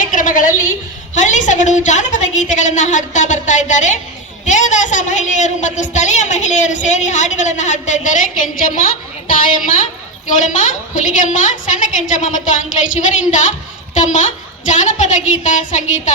ಕಾರ್ಯಕ್ರಮಗಳಲ್ಲಿ ಹಳ್ಳಿ ಸಗಡು ಜಾನಪದ ಗೀತೆಗಳನ್ನ ಹಾಡ್ತಾ ಬರ್ತಾ ಇದ್ದಾರೆ. ದೇವದಾಸ ಮಹಿಳೆಯರು ಮತ್ತು ಸ್ಥಳೀಯ ಮಹಿಳೆಯರು ಸೇರಿ ಹಾಡುಗಳನ್ನ ಹಾಡ್ತಾ ಇದ್ದಾರೆ. ಕೆಂಚಮ್ಮ, ತಾಯಮ್ಮ ಯೋಳಮ್ಮ ಹುಲಿಗೆಮ್ಮ, ಸಣ್ಣ ಕೆಂಚಮ್ಮ ಮತ್ತು ಅಂಕ್ಲೇಶ್ ಇವರಿಂದ ತಮ್ಮ ಜಾನಪದ ಗೀತ ಸಂಗೀತ.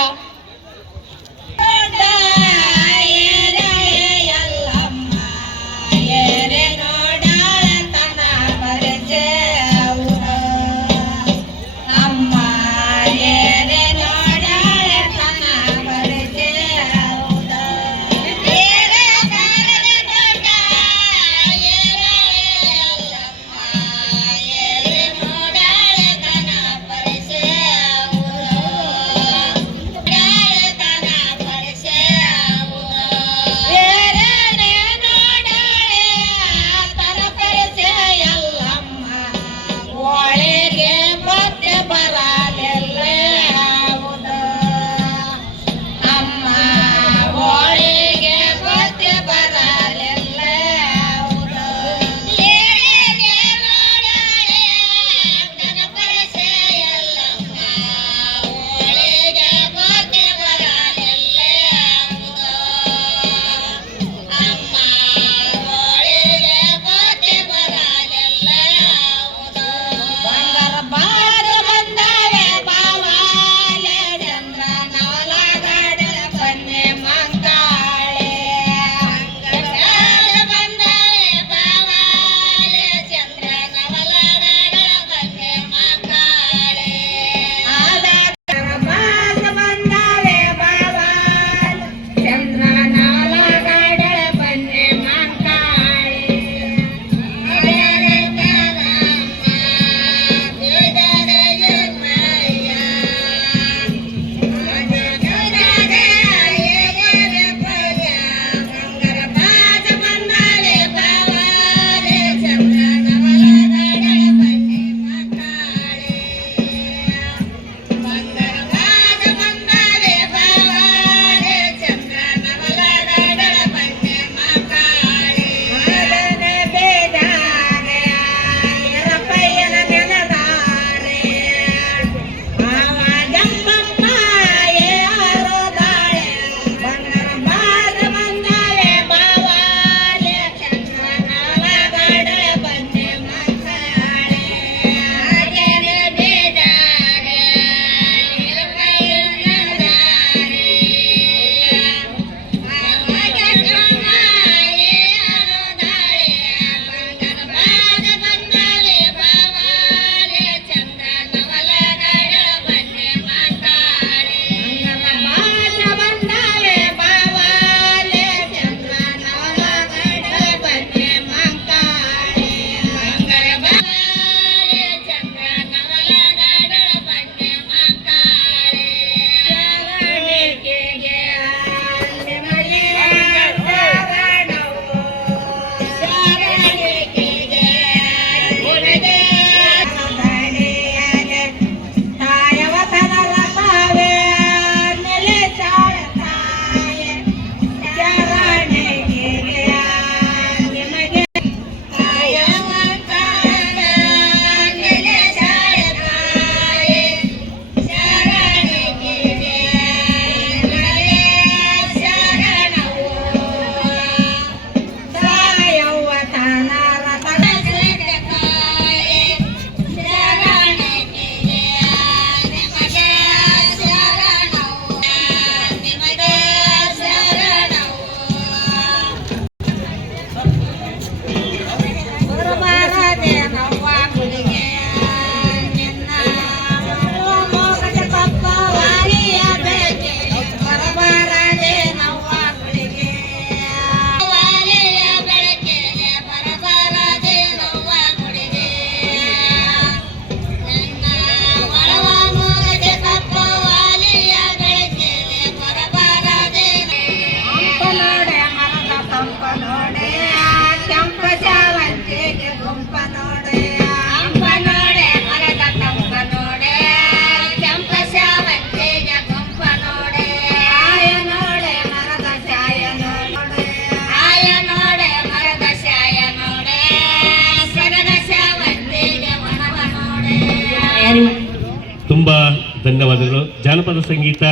ಜಾನಪದ ಸಂಗೀತ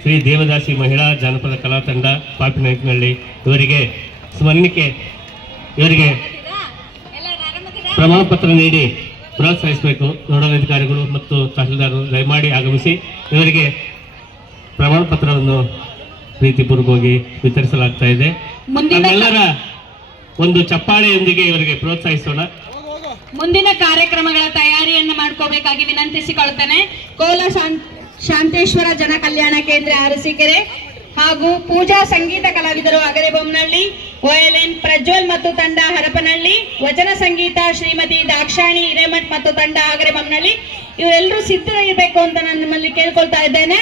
ಶ್ರೀ ದೇವದಾಸಿ ಮಹಿಳಾ ಜಾನಪದ ಕಲಾ ತಂಡ ಪಾಪಿನಾಯಕನಹಳ್ಳಿ. ಇವರಿಗೆ ಸ್ಮರಣಿಕೆ ಇವರಿಗೆ ಪ್ರಮಾಣ ಪತ್ರ ನೀಡಿ ಪ್ರೋತ್ಸಾಹಿಸಬೇಕು. ನೋಡಲ್ ಅಧಿಕಾರಿಗಳು ಮತ್ತು ತಹಸೀಲ್ದಾರರು ದಯಮಾಡಿ ಆಗಮಿಸಿ ಇವರಿಗೆ ಪ್ರಮಾಣ ಪತ್ರವನ್ನು ಪ್ರೀತಿಪೂರ್ವಕವಾಗಿ ವಿತರಿಸಲಾಗ್ತಾ ಇದೆ. ಮುಂದಿನ ನಮ್ಮೆಲ್ಲರ ಒಂದು ಚಪ್ಪಾಳೆಯೊಂದಿಗೆ ಇವರಿಗೆ ಪ್ರೋತ್ಸಾಹಿಸೋಣ. ಮುಂದಿನ ಕಾರ್ಯಕ್ರಮಗಳ ತಯಾರಿಯನ್ನು ಮಾಡ್ಕೋಬೇಕಾಗಿ ವಿನಂತಿಸಿಕೊಳ್ತೇನೆ. ಕೋಲ ಶಾಂತೇಶ್ವರ ಜನ ಕಲ್ಯಾಣ ಕೇಂದ್ರ ಅರಸೀಕೆರೆ ಹಾಗೂ ಪೂಜಾ ಸಂಗೀತ ಕಲಾವಿದರು ಅಗರೆಬೊಮ್ಮನಹಳ್ಳಿ, ವಯಲಿನ್ ಪ್ರಜ್ವಲ್ ಮತ್ತು ತಂಡ ಹರಪನಹಳ್ಳಿ, ವಚನ ಸಂಗೀತ ಶ್ರೀಮತಿ ದಾಕ್ಷಾಣಿ ಹಿರೇಮಠ್ ಮತ್ತು ತಂಡ ಅಗರೆಬೊಮ್ಮನಹಳ್ಳಿ. ಇವರೆಲ್ಲರೂ ಸಿದ್ಧರಾಗಿರ್ಬೇಕು ಅಂತ ನಾನು ನಿಮ್ಮಲ್ಲಿ ಕೇಳ್ಕೊಳ್ತಾ ಇದ್ದೇನೆ.